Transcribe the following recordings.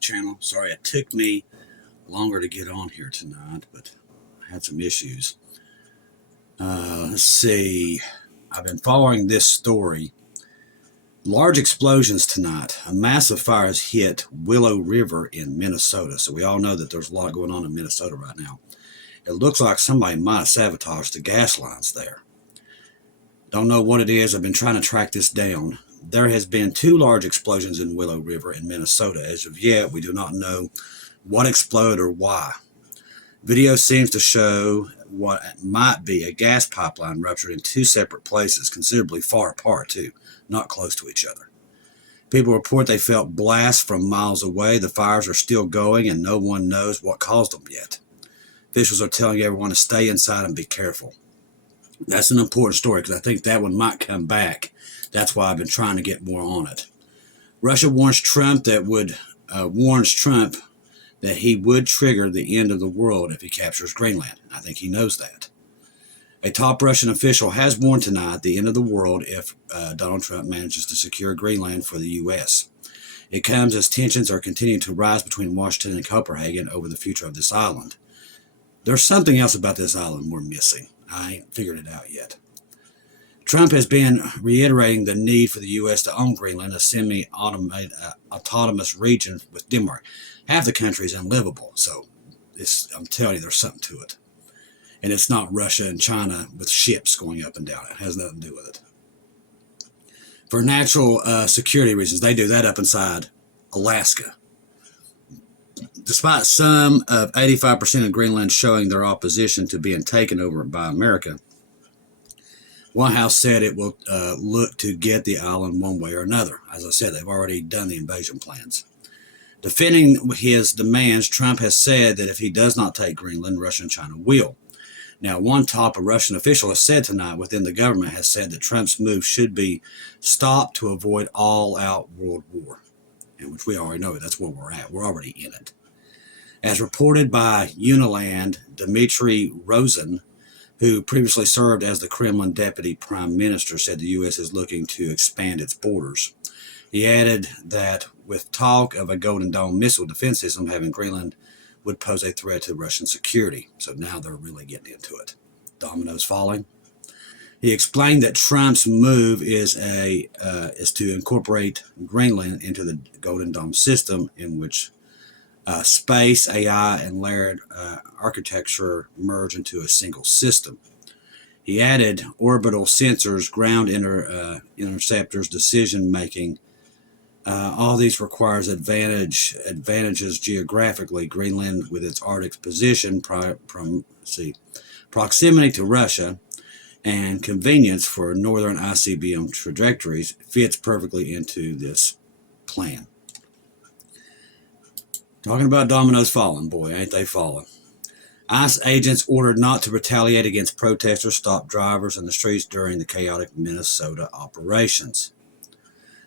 channel. Sorry it took me longer to get on here tonight, but I had some issues. Let's see. I've been following this story. Large explosions tonight. A massive fire has hit Willow River in Minnesota. So we all know that there's a lot going on in Minnesota right now. It looks like somebody might have sabotaged the gas lines there. Don't know what it is. I've been trying to track this down. There has been 2 large explosions in Willow River in Minnesota. As of yet, we do not know what exploded or why. Video seems to show what might be a gas pipeline ruptured in 2 separate places, considerably far apart too, not close to each other. People report they felt blasts from miles away. The fires are still going and no one knows what caused them yet. Officials are telling everyone to stay inside and be careful. That's an important story because I think that one might come back. That's why I've been trying to get more on it. Russia warns Trump that he would trigger the end of the world if he captures Greenland. I think he knows that. A top Russian official has warned tonight the end of the world if Donald Trump manages to secure Greenland for the U.S. It comes as tensions are continuing to rise between Washington and Copenhagen over the future of this island. There's something else about this island we're missing. I ain't figured it out yet. Trump has been reiterating the need for the U.S. to own Greenland, a semi-autonomous region with Denmark. Half the country is unlivable, so I'm telling you, there's something to it. And it's not Russia and China with ships going up and down. It has nothing to do with it. For natural security reasons, they do that up inside Alaska. Despite some of 85% of Greenland showing their opposition to being taken over by America, White House said it will look to get the island one way or another. As I said, they've already done the invasion plans. Defending his demands, Trump has said that if he does not take Greenland, Russia and China will. Now, one top Russian official has said tonight within the government has said that Trump's move should be stopped to avoid all-out world war, and which we already know that's where we're at. We're already in it. As reported by EULA, Dmitry Rosen, who previously served as the Kremlin deputy prime minister, said the U.S. is looking to expand its borders. He added that with talk of a Golden Dome missile defense system, having Greenland would pose a threat to Russian security. So now they're really getting into it. Dominoes falling. He explained that Trump's move is to incorporate Greenland into the Golden Dome system, in which space, AI, and layered architecture merge into a single system. He added orbital sensors, ground interceptors, decision-making. All these requires advantages geographically. Greenland, with its Arctic position, proximity to Russia, and convenience for northern ICBM trajectories, fits perfectly into this plan. Talking about dominoes falling, boy, ain't they falling. ICE agents ordered not to retaliate against protesters, stop drivers in the streets during the chaotic Minnesota operations.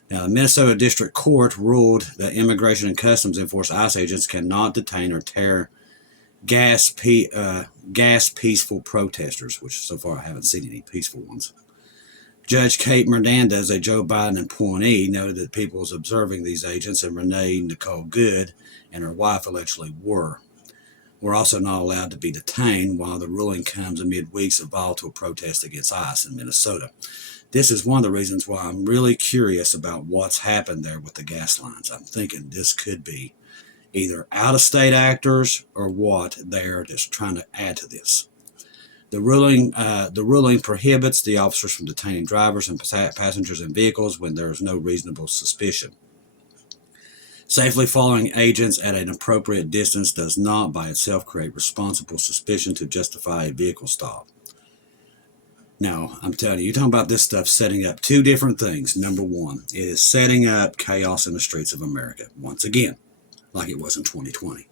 Now, the Minnesota District Court ruled that Immigration and Customs Enforcement ICE agents cannot detain or tear gas peaceful protesters, which so far I haven't seen any peaceful ones. Judge Kate Hernandez, a Joe Biden appointee, noted that people was observing these agents, and Renee Nicole Good and her wife allegedly were also not allowed to be detained, while the ruling comes amid weeks of volatile protests against ICE in Minnesota. This is one of the reasons why I'm really curious about what's happened there with the gas lines. I'm thinking this could be either out-of-state actors or what they're just trying to add to this. The ruling prohibits the officers from detaining drivers and passengers in vehicles when there is no reasonable suspicion. Safely following agents at an appropriate distance does not by itself create responsible suspicion to justify a vehicle stop. Now, I'm telling you, you're talking about this stuff setting up 2 different things. Number one, it is setting up chaos in the streets of America, once again, like it was in 2020.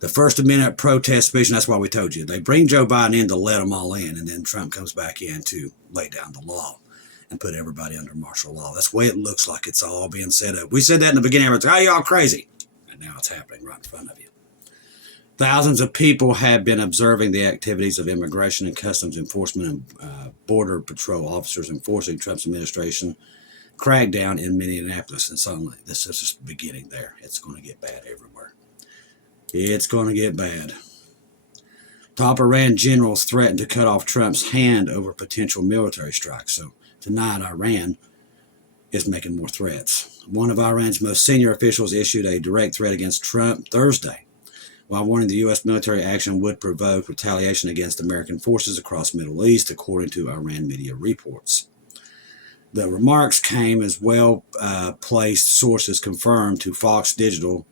The First Amendment protest speech, and that's why we told you, they bring Joe Biden in to let them all in, and then Trump comes back in to lay down the law and put everybody under martial law. That's the way it looks like it's all being set up. We said that in the beginning. Everyone's like, oh, y'all crazy. And now it's happening right in front of you. Thousands of people have been observing the activities of Immigration and Customs Enforcement and Border Patrol officers enforcing Trump's administration crackdown in Minneapolis. And suddenly, this is just the beginning there. It's going to get bad everywhere. It's going to get bad. Top Iran generals threatened to cut off Trump's hand over potential military strikes. So tonight, Iran is making more threats. One of Iran's most senior officials issued a direct threat against Trump Thursday, while warning the U.S. military action would provoke retaliation against American forces across the Middle East, according to Iran media reports. The remarks came as well-placed sources confirmed to Fox Digital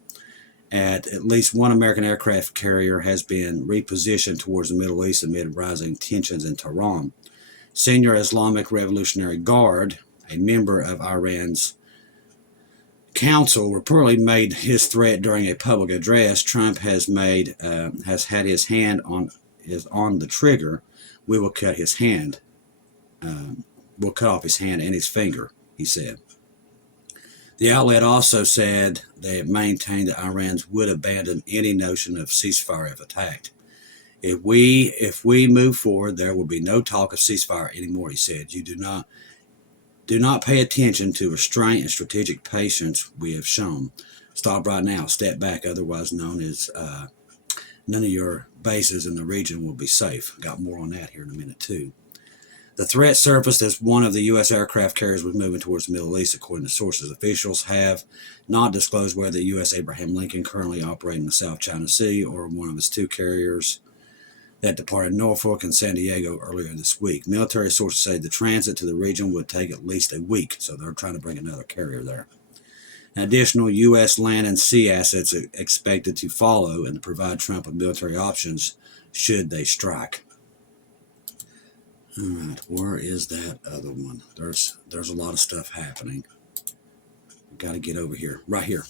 at least one American aircraft carrier has been repositioned towards the Middle East amid rising tensions in Tehran. Senior Islamic Revolutionary Guard, a member of Iran's council, reportedly made his threat during a public address. Trump has had his hand on the trigger. We will cut his hand. We'll cut off his hand and his finger, he said. The outlet also said they maintained that Iran would abandon any notion of ceasefire if attacked. If we move forward, there will be no talk of ceasefire anymore, he said. You do not pay attention to restraint and strategic patience we have shown. Stop right now. Step back, otherwise known as none of your bases in the region will be safe. Got more on that here in a minute, too. The threat surfaced as one of the U.S. aircraft carriers was moving towards the Middle East, according to sources. Officials have not disclosed whether the U.S. Abraham Lincoln, currently operating in the South China Sea, or one of its two carriers that departed Norfolk and San Diego earlier this week. Military sources say the transit to the region would take at least a week, so they're trying to bring another carrier there. Additional U.S. land and sea assets are expected to follow and to provide Trump with military options should they strike. All right, where is that other one? There's a lot of stuff happening. We've got to get over here. Right here.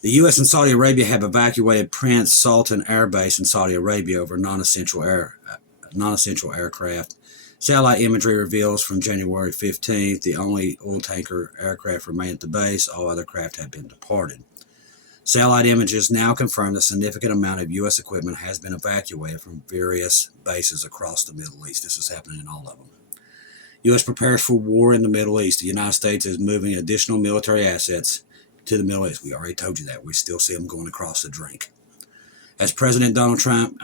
The U.S. and Saudi Arabia have evacuated Prince Sultan Air Base in Saudi Arabia over non-essential aircraft. Satellite imagery reveals from January 15th the only oil tanker aircraft remain at the base. All other craft have been departed. Satellite images now confirm that a significant amount of U.S. equipment has been evacuated from various bases across the Middle East. This is happening in all of them. U.S. prepares for war in the Middle East. The United States is moving additional military assets to the Middle East. We already told you that. We still see them going across the drink. As President Donald Trump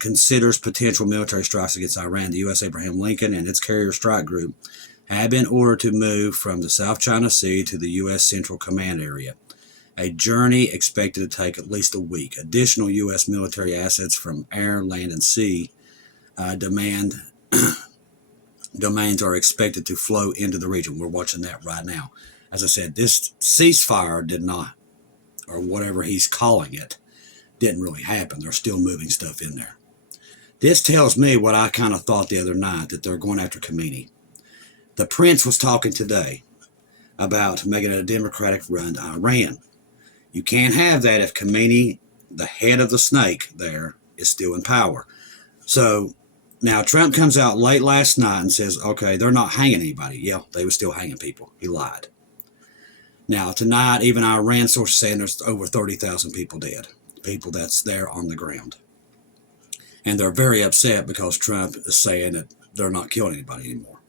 considers potential military strikes against Iran, the U.S. Abraham Lincoln and its carrier strike group have been ordered to move from the South China Sea to the U.S. Central Command area. A journey expected to take at least a week. Additional U.S. military assets from air, land, and sea domains are expected to flow into the region. We're watching that right now. As I said, this ceasefire did not, or whatever he's calling it, didn't really happen. They're still moving stuff in there. This tells me what I kind of thought the other night, that they're going after Khomeini. The prince was talking today about making a democratic run to Iran. You can't have that if Khomeini, the head of the snake there, is still in power. So now Trump comes out late last night and says, okay, they're not hanging anybody. Yeah, they were still hanging people. He lied. Now tonight, even Iran sources saying there's over 30,000 people dead. People that's there on the ground. And they're very upset because Trump is saying that they're not killing anybody anymore.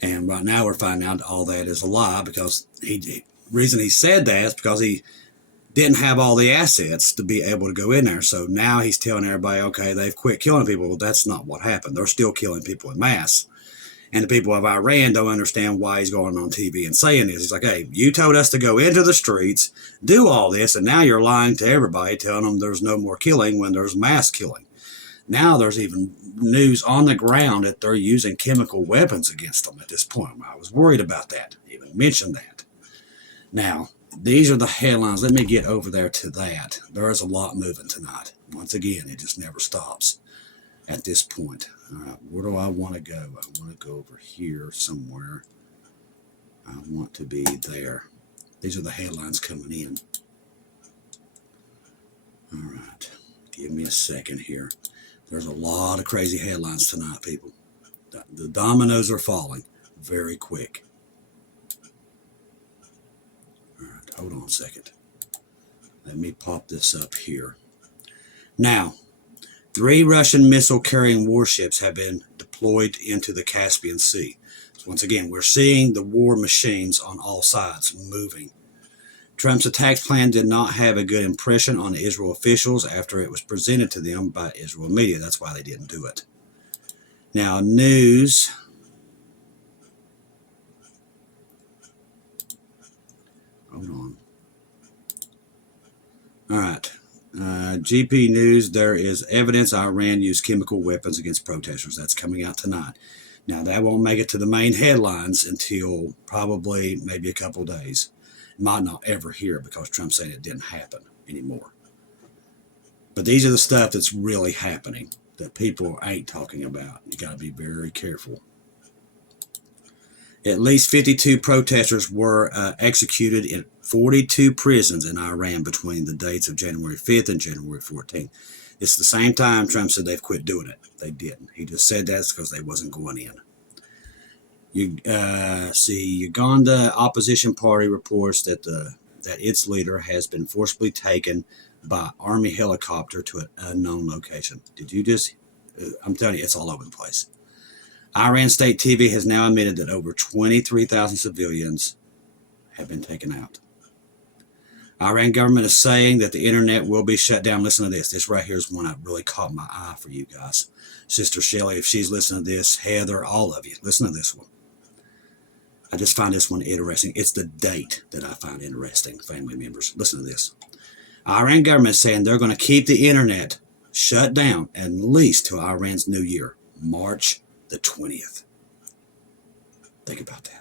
And right now we're finding out all that is a lie, because the reason he said that is because he didn't have all the assets to be able to go in there. So now he's telling everybody, okay, they've quit killing people. Well, that's not what happened. They're still killing people in mass. And the people of Iran don't understand why he's going on TV and saying this. He's like, hey, you told us to go into the streets, do all this, and now you're lying to everybody, telling them there's no more killing when there's mass killing. Now there's even news on the ground that they're using chemical weapons against them at this point. I was worried about that. I even mentioned that. Now, these are the headlines. Let me get over there to that. There is a lot moving tonight. Once again, it just never stops at this point. All right, where do I want to go? I want to go over here somewhere. I want to be there. These are the headlines coming in. All right, give me a second here. There's a lot of crazy headlines tonight, people. The dominoes are falling very quick. Hold on a second. Let me pop this up here. Now, 3 Russian missile-carrying warships have been deployed into the Caspian Sea. Once again, we're seeing the war machines on all sides moving. Trump's attack plan did not have a good impression on Israel officials after it was presented to them by Israel media. That's why they didn't do it. Now, news. Hold on. All right. GP News, there is evidence Iran used chemical weapons against protesters. That's coming out tonight. Now, that won't make it to the main headlines until probably maybe a couple days. Might not ever hear because Trump's saying it didn't happen anymore. But these are the stuff that's really happening that people ain't talking about. You got to be very careful. At least 52 protesters were executed in 42 prisons in Iran between the dates of January 5th and January 14th. It's the same time Trump said they've quit doing it. They didn't. He just said that's because they wasn't going in. Uganda opposition party reports that its leader has been forcibly taken by army helicopter to an unknown location. Did you just? I'm telling you, it's all over the place. Iran state TV has now admitted that over 23,000 civilians have been taken out. Iran government is saying that the internet will be shut down. Listen to this. This right here is one that really caught my eye for you guys. Sister Shelley, if she's listening to this, Heather, all of you, listen to this one. I just find this one interesting. It's the date that I find interesting, family members. Listen to this. Iran government is saying they're going to keep the internet shut down at least till Iran's New Year, March the 20th. Think about that.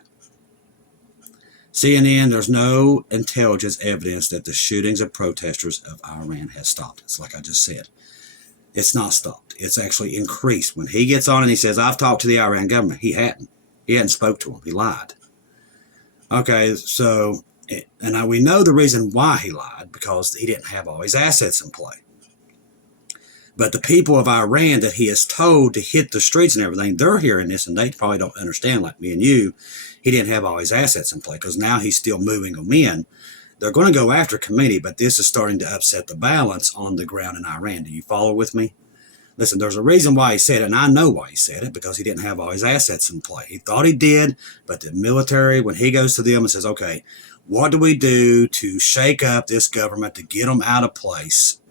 CNN, there's no intelligence evidence that the shootings of protesters of Iran has stopped. It's like I just said. It's not stopped. It's actually increased. When he gets on and he says, I've talked to the Iran government, he hadn't. He hadn't spoke to him. He lied. Okay, so, and now we know the reason why he lied, because he didn't have all his assets in play. But the people of Iran that he has told to hit the streets and everything, they're hearing this and they probably don't understand, like me and you. He didn't have all his assets in play because now he's still moving them in. They're going to go after Khomeini, but this is starting to upset the balance on the ground in Iran. Do you follow with me? Listen, there's a reason why he said it, and I know why he said it, because he didn't have all his assets in play. He thought he did, but the military, when he goes to them and says, okay, what do we do to shake up this government to get them out of place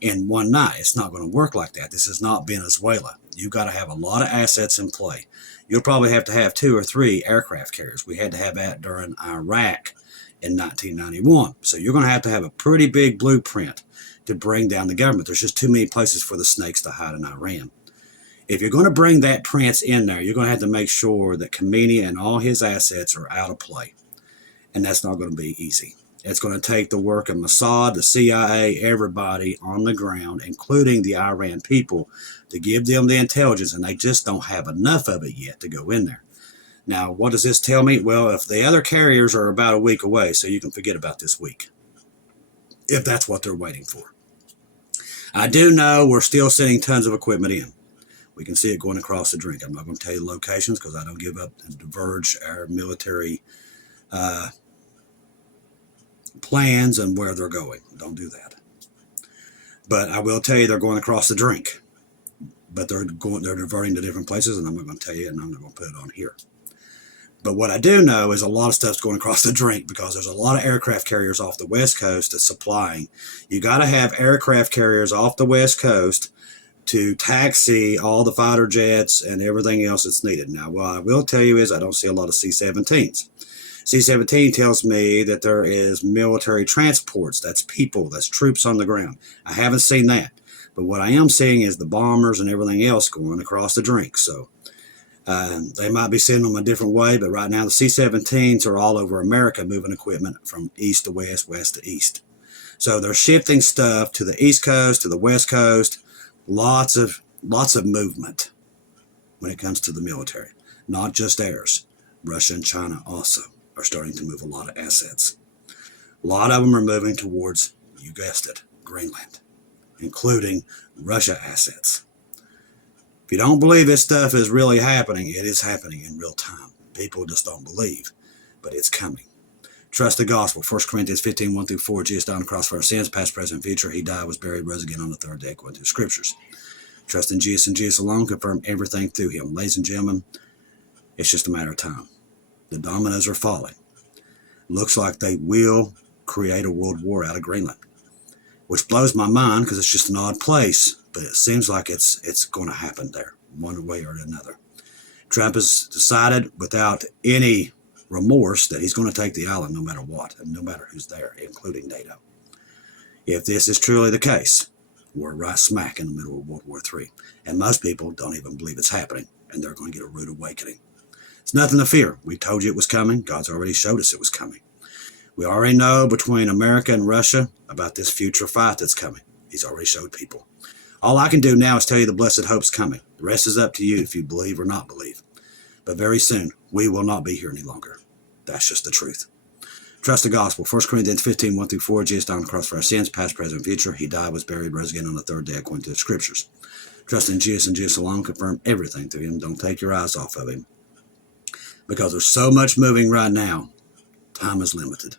in one night? It's not going to work like that. This is not Venezuela. You've got to have a lot of assets in play. You'll probably have to have 2 or 3 aircraft carriers. We had to have that during Iraq in 1991. So you're going to have a pretty big blueprint to bring down the government. There's just too many places for the snakes to hide in Iran. If you're going to bring that prince in there, you're going to have to make sure that Khomeini and all his assets are out of play. And that's not going to be easy. It's going to take the work of Mossad, the CIA, everybody on the ground, including the Iran people, to give them the intelligence, and they just don't have enough of it yet to go in there. Now, what does this tell me? Well, if the other carriers are about a week away, so you can forget about this week, if that's what they're waiting for. I do know we're still sending tons of equipment in. We can see it going across the drink. I'm not going to tell you the locations because I don't give up and diverge our military plans and where they're going. Don't do that. But I will tell you they're going across the drink. But they're diverting to different places, and I'm not going to tell you, and I'm not going to put it on here. But what I do know is a lot of stuff's going across the drink because there's a lot of aircraft carriers off the West Coast that's supplying. You got to have aircraft carriers off the West Coast to taxi all the fighter jets and everything else that's needed. Now, what I will tell you is I don't see a lot of C-17s. C-17 tells me that there is military transports. That's people. That's troops on the ground. I haven't seen that. But what I am seeing is the bombers and everything else going across the drink. So they might be sending them a different way, but right now the C-17s are all over America moving equipment from east to west, west to east. So they're shifting stuff to the East Coast, to the West Coast. Lots of movement when it comes to the military. Not just theirs. Russia and China also are starting to move a lot of assets. A lot of them are moving towards, you guessed it, Greenland, including Russia assets. If you don't believe this stuff is really happening, it is happening in real time. People just don't believe, but it's coming. Trust the gospel. 1 Corinthians 15, 1-4. Jesus died on the cross for our sins, past, present, future. He died, was buried, rose again on the third day, according to the scriptures. Trust in Jesus and Jesus alone. Confirm everything through him. Ladies and gentlemen, It's just a matter of time. The dominoes are falling. Looks like they will create a world war out of Greenland, which blows my mind because it's just an odd place, but it seems like it's going to happen there one way or another. Trump has decided without any remorse that he's going to take the island no matter what, and no matter who's there, including NATO. If this is truly the case, we're right smack in the middle of World War III, and most people don't even believe it's happening, and they're going to get a rude awakening. It's nothing to fear. We told you it was coming. God's already showed us it was coming. We already know between America and Russia about this future fight that's coming. He's already showed people. All I can do now is tell you the blessed hope's coming. The rest is up to you if you believe or not believe. But very soon, we will not be here any longer. That's just the truth. Trust the gospel. 1 Corinthians 15, 1-4, Jesus died on the cross for our sins, past, present, and future. He died, was buried, rose again on the third day according to the scriptures. Trust in Jesus and Jesus alone. Confirm everything through him. Don't take your eyes off of him. Because there's so much moving right now, time is limited.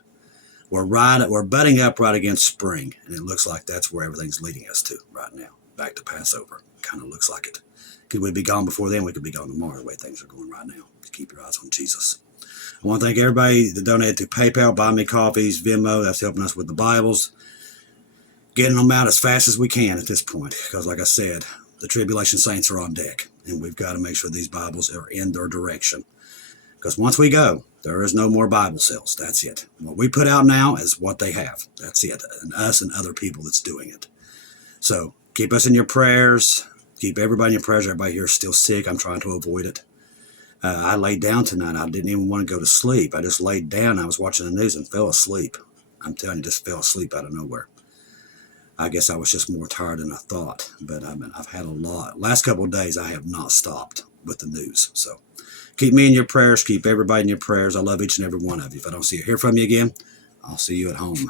We're butting up right against spring, and it looks like that's where everything's leading us to right now. Back to Passover. Kind of looks like it. Could we be gone before then? We could be gone tomorrow, the way things are going right now. Just keep your eyes on Jesus. I want to thank everybody that donated to PayPal, Buy Me Coffees, Venmo. That's helping us with the Bibles. Getting them out as fast as we can at this point. Because like I said, the tribulation saints are on deck. And we've got to make sure these Bibles are in their direction. Because once we go, there is no more Bible sales. That's it. What we put out now is what they have. That's it. And us and other people that's doing it. So keep us in your prayers. Keep everybody in your prayers. Everybody here is still sick. I'm trying to avoid it. I laid down tonight. I didn't even want to go to sleep. I just laid down. I was watching the news and fell asleep. I'm telling you, just fell asleep out of nowhere. I guess I was just more tired than I thought. But I've had a lot. Last couple of days, I have not stopped with the news. So keep me in your prayers. Keep everybody in your prayers. I love each and every one of you. If I don't see or hear from you again, I'll see you at home.